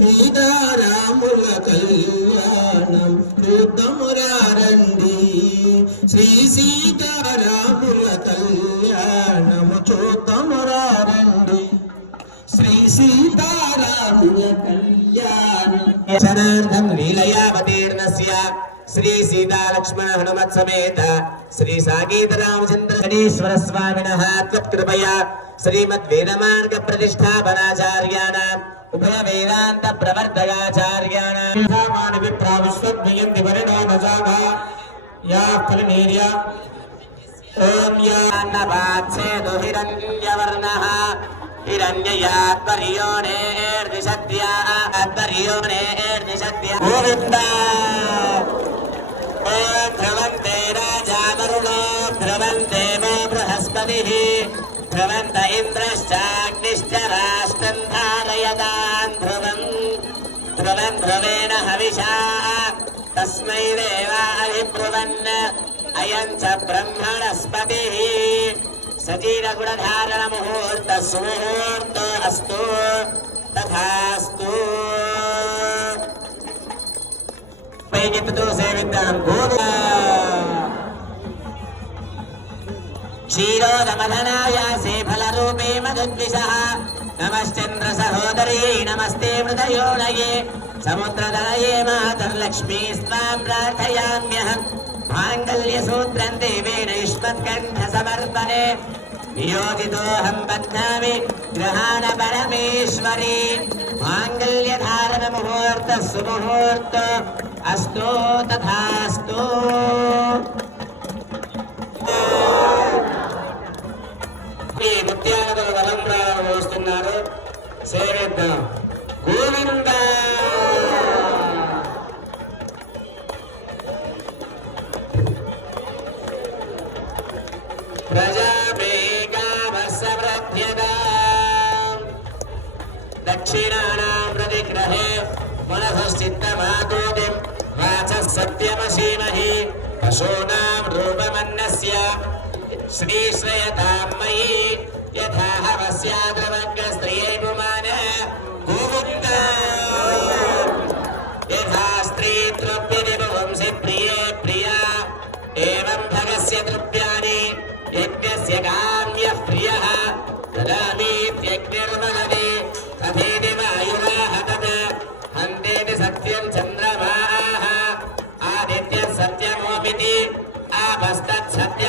సీతారాముల కళ్యాణం చూద్దామురారండి శ్రీ సీతారాముల కళ్యాణము చూద్దామురారండి శ్రీ సీతారాముల కళ్యాణం శరణార్థం లీలయావతీర్ణస్య శ్రీ సీతా లక్ష్మణ హనుమత్ సమేత శ్రీ సాగీత రామచంద్ర గణేశ్వర స్వామినః త్వత్కృపయా శ్రీమద్ వేదమార్గ ప్రతిష్టాపనాచార్యాణాం ఉభయ వేదాంత ప్రవర్తకాచార్యాణాం సామాని విప్రా విశ్వద్వయంతి పరిణామజాత యా ఫలనీర్య ఓం యా అన్నపాత్సేదు హిరణ్యవర్ణః హిరణ్యయాత్వర్యోనేర్నిషద్యా అత్వర్యోనేర్నిషద్యా గోవింద ఓం ధ్రువంతే రాజా వరుణో ధ్రువంతే వో బృహస్పతిః ధ్రువంత ఇంద్రశ్చాగ్నిశ్చ రాష్ట్రం ధారయతాన్ ధ్రువం ధ్రువం ధ్రువేణ హవిషా తస్మై దేవాభిబ్రువన్ అయం చ బ్రహ్మణస్పతిః సజీరగుణధారణ ముహూర్త సుముహూర్త అస్తు తథాస్తు పైకెత్తుతూ సేవిద్దాం క్షీరోదమధనాయాసే ఫలరూపే మధుద్విషః నమశ్చంద్ర సహోదర్యై నమస్తే మృతయోనయే సముద్రదనయే మాతర్లక్ష్మీ స్వాం ప్రార్థయామ్యహం మాంగళ్యసూత్రం దేవేన యుష్మత్కంఠ సమర్పణే నియోజితోహం బధ్నామి గ్రహాణ పరమేశ్వరి మాంగళ్యధారణ ముహూర్త సుముహూర్త అస్తు తథాస్తు ఈ ముత్యాలతో తలంబ్రాలు పోస్తున్నారు సేవిద్దాం గోవింద దక్షిణానాం ప్రతిగ్రహే మనసశ్చిత్తమాతోదిం వాచః సత్యమసీమహి పశూనాం రూపమన్నస్య శ్రీశ్రయతాం మయి యథా హవస్యాద్రవగ్గ స్త్రియై పుమాన గోవింద యథా స్త్రీ తృప్యతి వంశి ప్రియే ప్రియా ఏవం భగస్య తృప్యాని యజ్ఞస్య కామ్యః ప్రియః తదామీత్యగ్నిర్వహతి తథేతి వాయురాహతత్ హంతేతి సత్యం చంద్రమాః ఆదిత్యः సత్యమోపితి ఆపస్తత్ సత్యం